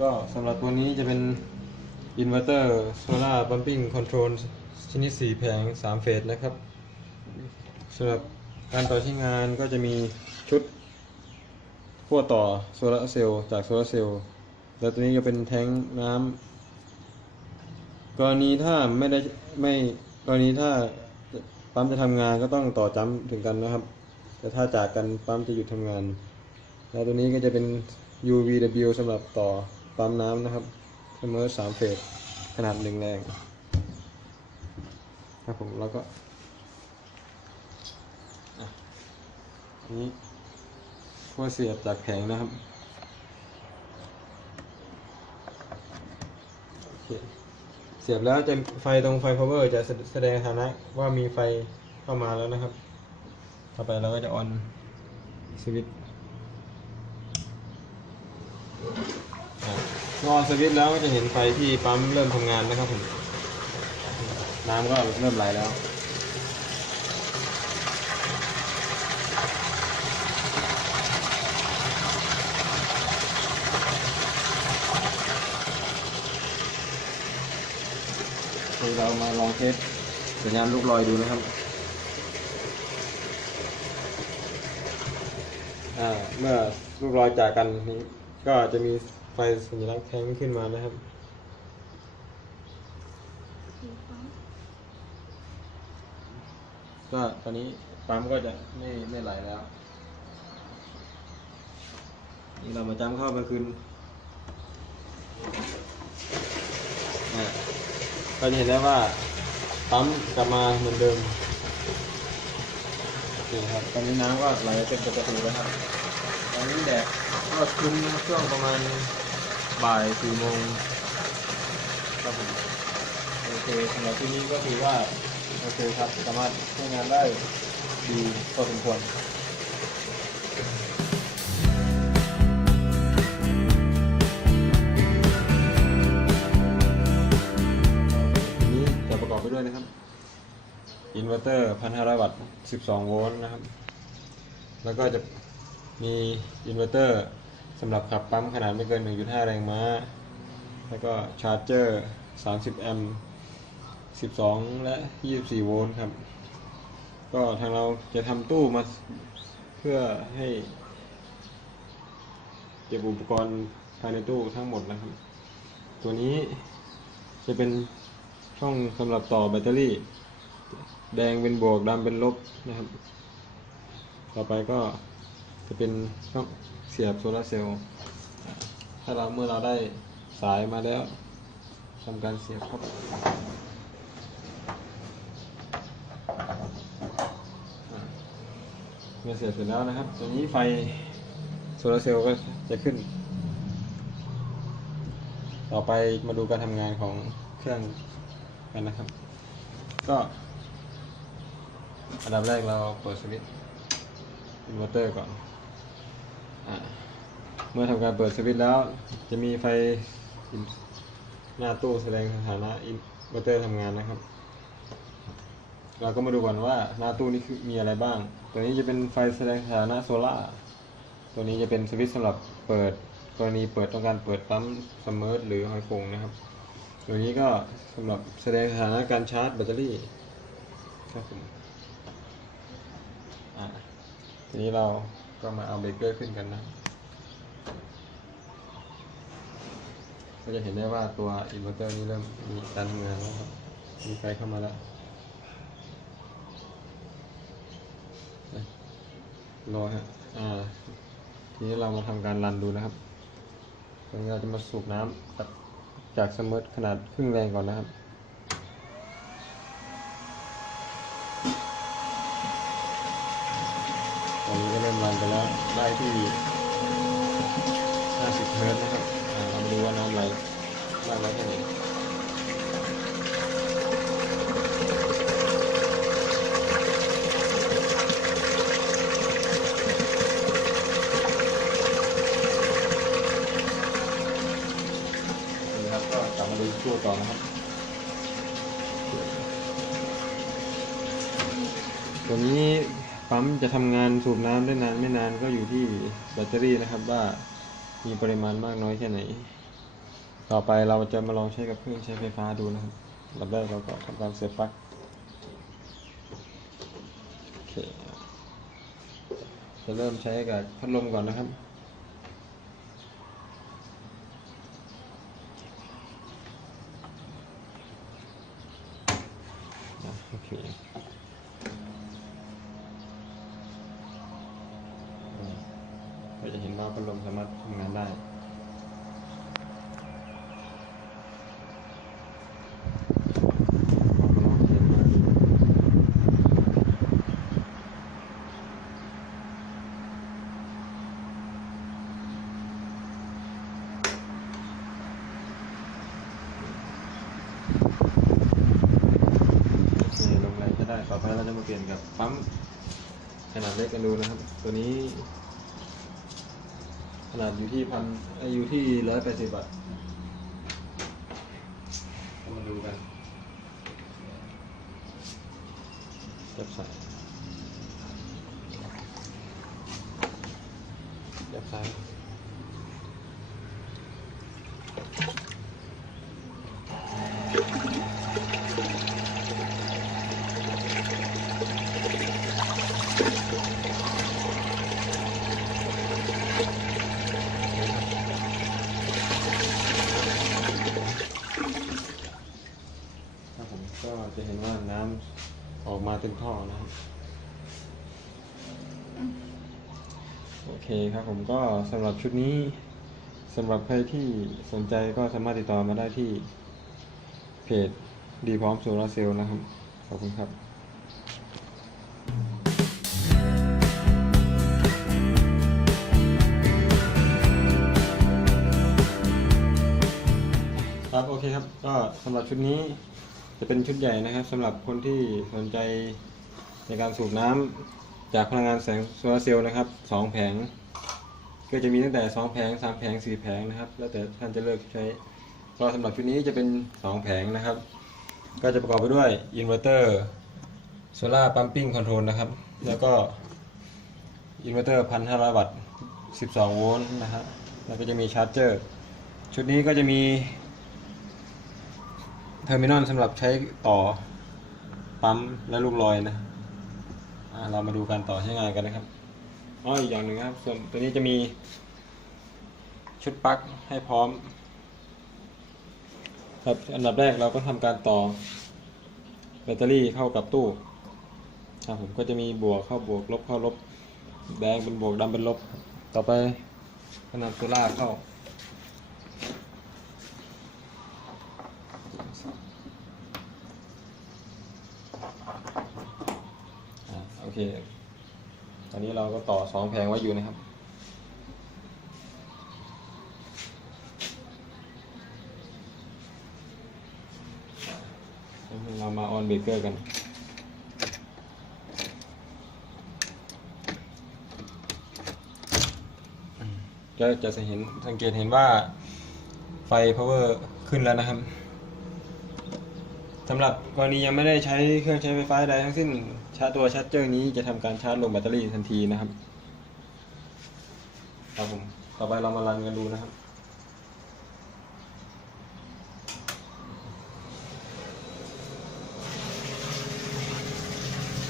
ก็สำหรับตัวนี้จะเป็นอินเวอร์เตอร์โซลาร์บัมปิ้งคอนโทรลชนิด4แผง 3 เฟสนะครับสำหรับการต่อใช้งานก็จะมีชุดขั้วต่อโซลาเซลล์จากโซลาเซลล์แล้วตัวนี้ก็เป็นแทงน้ำกรณีถ้าไม่ได้ไม่กรณีถ้าปั๊มจะทำงานก็ต้องต่อจ้ำถึงกันนะครับ แต่ถ้าจากกันปั๊มจะหยุดทำงาน แล้วตัวนี้ก็จะเป็น UVW สำหรับต่อ ปั๊มน้ำนะครับเสมอสามเฟสขนาดหนึ่งแรงครับผมแล้วก็อันนี้ขั้วเสียบจากแผงนะครับโอเคเสียบแล้วจะไฟตรงไฟ power จะแสแสดงฐานะว่ามีไฟเข้ามาแล้วนะครับ ต่อไปเราก็จะออนสวิตช์ อะเมื่ อออนสวิตช์แล้วก็จะเห็นไฟที่ปั๊มเริ่มทำงานนะครับผมน้ำก็เริ่มไหลแล้วคือเรามาลองเทสสัญญาณลูกลอยดูนะครับเมื่อลูกลอยจากกันนี้ก็จะมี ฟสัญลักษณ์แทงขึ้นมานะครับ ก็ตอนนี้ปั๊มก็จะไม่ไม่ไหลแล้ว นี่เรามาจำเข้าไปคืนอ่าก็จะเห็นได้ว่าปั๊มกลับมาเหมือนเดิมนี่ครับตอนนี้น้ำก็ไหลเป็นปกติแล้วครับตอนนี้แดดก็ครึ้มนช่วงประมาณ บ่ายสี่โมงครับผมโอเคสำหรับที่นี้ก็ถือว่าโอเคครับสามารถใช้งานได้ดีพอสมควรทีนี้จะประกอบไปด้วยนะครับอินเวอร์เตอร์1,500 วัตต์ 12 โวลต์นะครับ แล้วก็จะมีอินเวอร์เตอร์ สำหรับขับปั๊มขนาดไม่เกิน 1.5 แรงม้า แล้วก็ชาร์จเจอร์ 30 แอมป์ 12 และ 24 โวลต์ครับ ก็ทางเราจะทำตู้มาเพื่อให้ เก็บอุปกรณ์ภายในตู้ทั้งหมดนะครับ ตัวนี้จะเป็นช่องสำหรับต่อแบตเตอรี่ แดงเป็นบวกดำเป็นลบนะครับ ต่อไปก็จะเป็นช่อง สียบโซลาร์เซลล์ถ้าเราเมื่อเราได้สายมาแล้วทำการเสียบเข้าไปอ่าเมื่อเสียบเสร็จแล้วนะครับตัวนี้ไฟโซลาร์เซลล์ก็จะขึ้น ต่อไปมาดูการทำงานของเครื่องกันนะครับ ก็ อันดับแรกเราเปิดสวิตช์อินเวอร์เตอร์ก่อน เมื่อทำการเปิดสวิตช์แล้ว จะมีไฟหน้าตู้แสดงสถานะอินเวอร์เตอร์ทำงานนะครับ เราก็มาดูก่อนว่าหน้าตู้นี้คือมีอะไรบ้าง ตัวนี้จะเป็นไฟแสดงสถานะโซล่าตัวนี้จะเป็นสวิตช์สำหรับเปิดกรณีเปิดต้องการเปิดปั๊มสมเมอร์หรือหอยโขงนะครับ ตัวนี้ก็สำหรับแสดงสถานะการชาร์จแบตเตอรี่ครับผมทีนี้เราก็มาเอาเบรกเกอร์ขึ้นกันนะ ก็จะเห็นได้ว่าตัวอินเวอร์เตอร์นี้เริ่มมีการทำงานแล้วครับ มีไฟเข้ามาแล้ว รอฮะ อ่า ทีนี้เรามาทำการรันดูนะครับตรงนี้เราจะมาสูบน้ำจากจากสมมติขนาดครึ่งแรงก่อนนะครับตอนนี้ก็เริ่มรันไปแล้วได้ที่ 50 เฮิร์ตนะครับ อ่าเรามาดูว่าน้ำไหลมากน้อยแค่ไหนนี่ครับก็กลับมาดูตัวต่อนะครับตัวนี้ปั๊มจะทำงานสูบน้ำได้นานไม่นานก็อยู่ที่แบตเตอรี่นะครับว่ามีปริมาณมากน้อยแค่ไหน ต่อไปเราจะมาลองใช้กับเครื่องใช้ไฟฟ้าดูนะครับลำแรกเราก็ทำการเสียบปลั๊กจะเริ่มใช้กับพัดลมก่อนนะครับ อะโอเคอ่าก็จะเห็นว่าพัดลมสามารถทำงานได้ ลองเขียนมาดูโอเคลงแรงใช้ได้ ต่อไปเราจะมาเปลี่ยน กับปั๊มขนาดเล็กกันดูนะครับ ตัวนี้ ขนาดอยู่ที่พันอยู่ที่ร้อยแปดสิบบาทมาดูกันจับสายจับสาย ครับผมก็จะเห็นว่าน้ำออกมาเต็มท่อนะครับโอเคครับผมก็สำหรับชุดนี้สำหรับใครที่สนใจก็สามารถติดต่อมาได้ที่เพจดีพร้อมโซลาร์เซลล์นะครับ ขอบคุณครับ ครับโอเครับ ก็สำหรับชุดนี้จะเป็นชุดใหญ่นะครับสำหรับคนที่สนใจในการสูบน้ำจากพลังงานแสงโซลาร์เซลล์นะครับสองแผง ก็จะมีตั้งแต่สองแผงสามแผงสี่แผงนะครับ แล้วแต่ท่านจะเลือกใช้ก็สำหรับชุดนี้จะเป็นสองแผงนะครับ ก็จะประกอบไปด้วยอินเวอร์เตอร์โซลาร์ปั๊มปิ้งคอนโทรลนะครับ แล้วก็อินเวอร์เตอร์พันห้าร้อยวัตต์สิบสองโวลต์นะฮะแล้วก็จะมีชาร์จเจอร์ ชุดนี้ก็จะมี เทอร์มินอลสำหรับใช้ต่อปั๊มและลูกลอยนะเรามาดูการต่อใช้งานกันนะครับอ๋ออีกอย่างหนึ่งครับ ส่วนตัวนี้จะมีชุดปลั๊กให้พร้อมครับอันดับแรกเราก็ทำการต่อแบตเตอรี่เข้ากับตู้ครับผมก็จะมีบวกเข้าบวกลบเข้าลบ แดงเป็นบวกดำเป็นลบ ต่อไปก็นำโซล่าเข้า อ่าโอ เคตอนนี้เราก็ต่อสองแผงไว้อยู่นะครับ เรามาออนเบรกเกอร์กันก็จะเห็นสังเกตเห็นว่าไฟ power ขึ้นแล้วนะครับ สำหรับกรณียังไม่ได้ใช้เครื่องใช้ไฟฟ้าใดทั้งสิ้นชาร์จตัวชาร์จเจอร์นี้จะทำการชาร์จลงแบตเตอรี่ทันทีนะครับครับผมต่อไปเรามารันกันดูนะครับ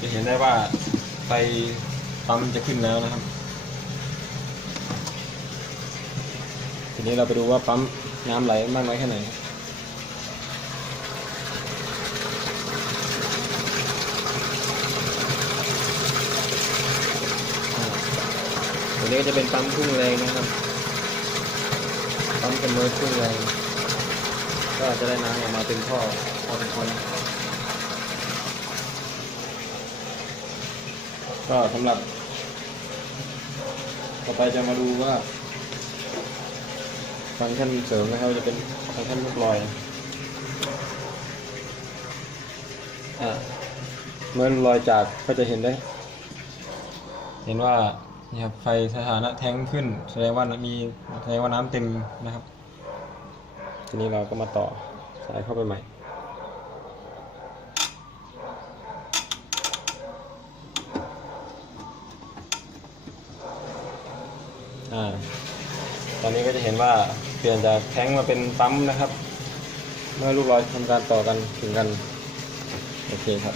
จะเห็นได้ว่าไฟปั๊มจะขึ้นแล้วนะครับ ทีนี้เราไปดูว่าปั๊มน้ำไหลมากน้อยแค่ไหนครับ ตัว นี้จะเป็นปั๊มพุ่งแรงนะครับ ปั๊มเป็นเมอร์พุ่งแรง ก็จะได้น้ำออกมาเป็นท่อพอสมควรก็สำหรับ ต่อไปจะมาดูว่า ฟังก์ชันเสริมนะครับจะเป็นฟังก์ชันลูกลอยอ่าเมื่อลอยจากก็จะเห็นได้ เห็นว่า นี่ครับไฟสถานะแท้งขึ้น แสดงว่ามีแสดงว่าน้ำเต็มนะครับ ทีนี้เราก็มาต่อสายเข้าไปใหม่อตอนนี้ก็จะเห็นว่าเปลี่ยนจากแท้งมาเป็นปั๊มนะครับ เมื่อลูกลอยทำการต่อกันถึงกัน โอเคครับ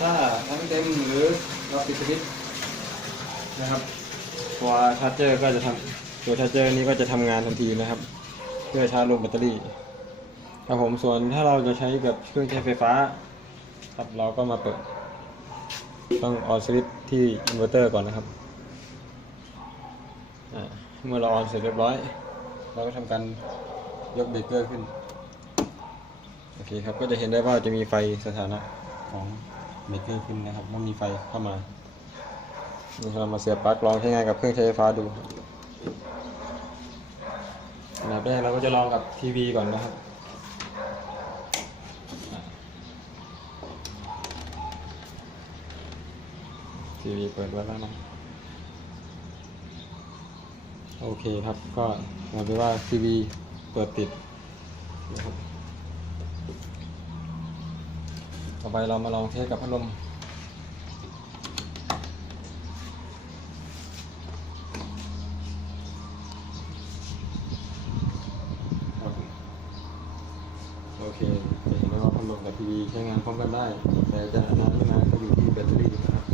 ถ้าทั้งเต็มหรือ ราปิดสวิตช์นะครับตัวชาร์จเจอร์ก็จะทำตัวชาร์จเจอร์นี้ก็จะทำงานทันทีนะครับ เพื่อชาร์จลงแบตเตอรี่ครับผมส่วนถ้าเราจะใช้แบบเครื่องใช้ไฟฟ้าครับเราก็มาเปิด ต้องออนสวิตช์ที่อินเวอร์เตอร์ก่อนนะครับเมื่อเราออนเสร็จเรียบร้อย เราก็ทำการยกเบรกเกอร์ขึ้น โอเคครับ ก็จะเห็นได้ว่าจะมีไฟสถานะของ เบรกเกอร์ขึ้นนะครับว่ามีไฟเข้ามานี่เรามาเสียบปลั๊กลองใช้งานกับเครื่องใช้ไฟฟ้าดูอันดับแรกเราก็จะลองกับทีวีก่อนนะครับทีวีเปิดไว้แล้วนะโอเคครับก็เอาเป็นว่าทีวีเปิดติดนะครับ ต่ อไปเรามาลองเทสกับพัดลมโอเคจะเห็นได้ว่าพัดลมกับทีวีใช้งานพร้อมกันได้ แต่จะนานไม่นานก็อยู่ที่แบตเตอรี่นะครับ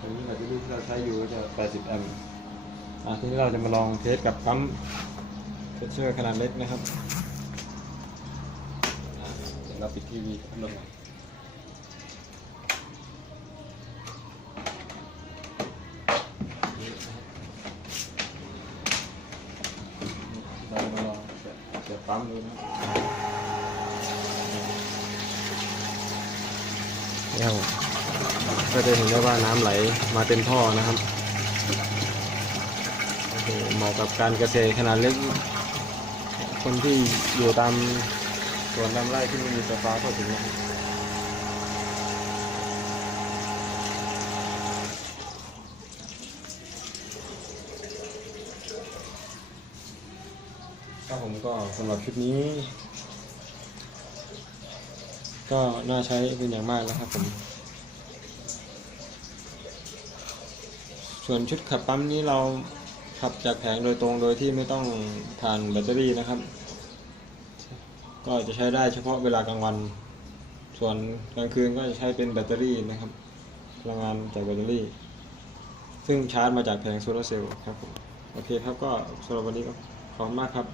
อันนี้แบตเตอรี่ที่เราใช้อยู่ก็จะ 80 แอมป์อะทีนี้เราจะมาลองเทสกับปั๊มเฟชเชอร์ขนาดเล็กนะครับเราปิดทีวีพัดลมก่อนเร เสียบปั๊มดูนะครับนี่ครับก็จะเห็นได้ว่าน้ำไหลมาเต็มท่อนะครับโอเคเหมาะกับการเกษตรขนาดเล็ก คนที่อยู่ตามสวนตามไร่ที่ไม่มีไฟฟ้าเข้าถึงนะครับ ผมก็สำหรับชุดนี้ ก็น่าใช้เป็นอย่างมากนะครับผม ส่วนชุดขับปั๊มนี้เราขับจากแผงโดยตรงโดยที่ไม่ต้องผ่านแบตเตอรี่นะครับ ก็จะใช้ได้เฉพาะเวลากลางวัน ส่วนกลางคืนก็จะใช้เป็นแบตเตอรี่นะครับพลังงานจากแบตเตอรี่ ซึ่งชาร์จมาจากแผงโซลาร์เซลล์ครับผมโอเคครับก็สำหรับวันนี้ก็ขอบคุณมากครับ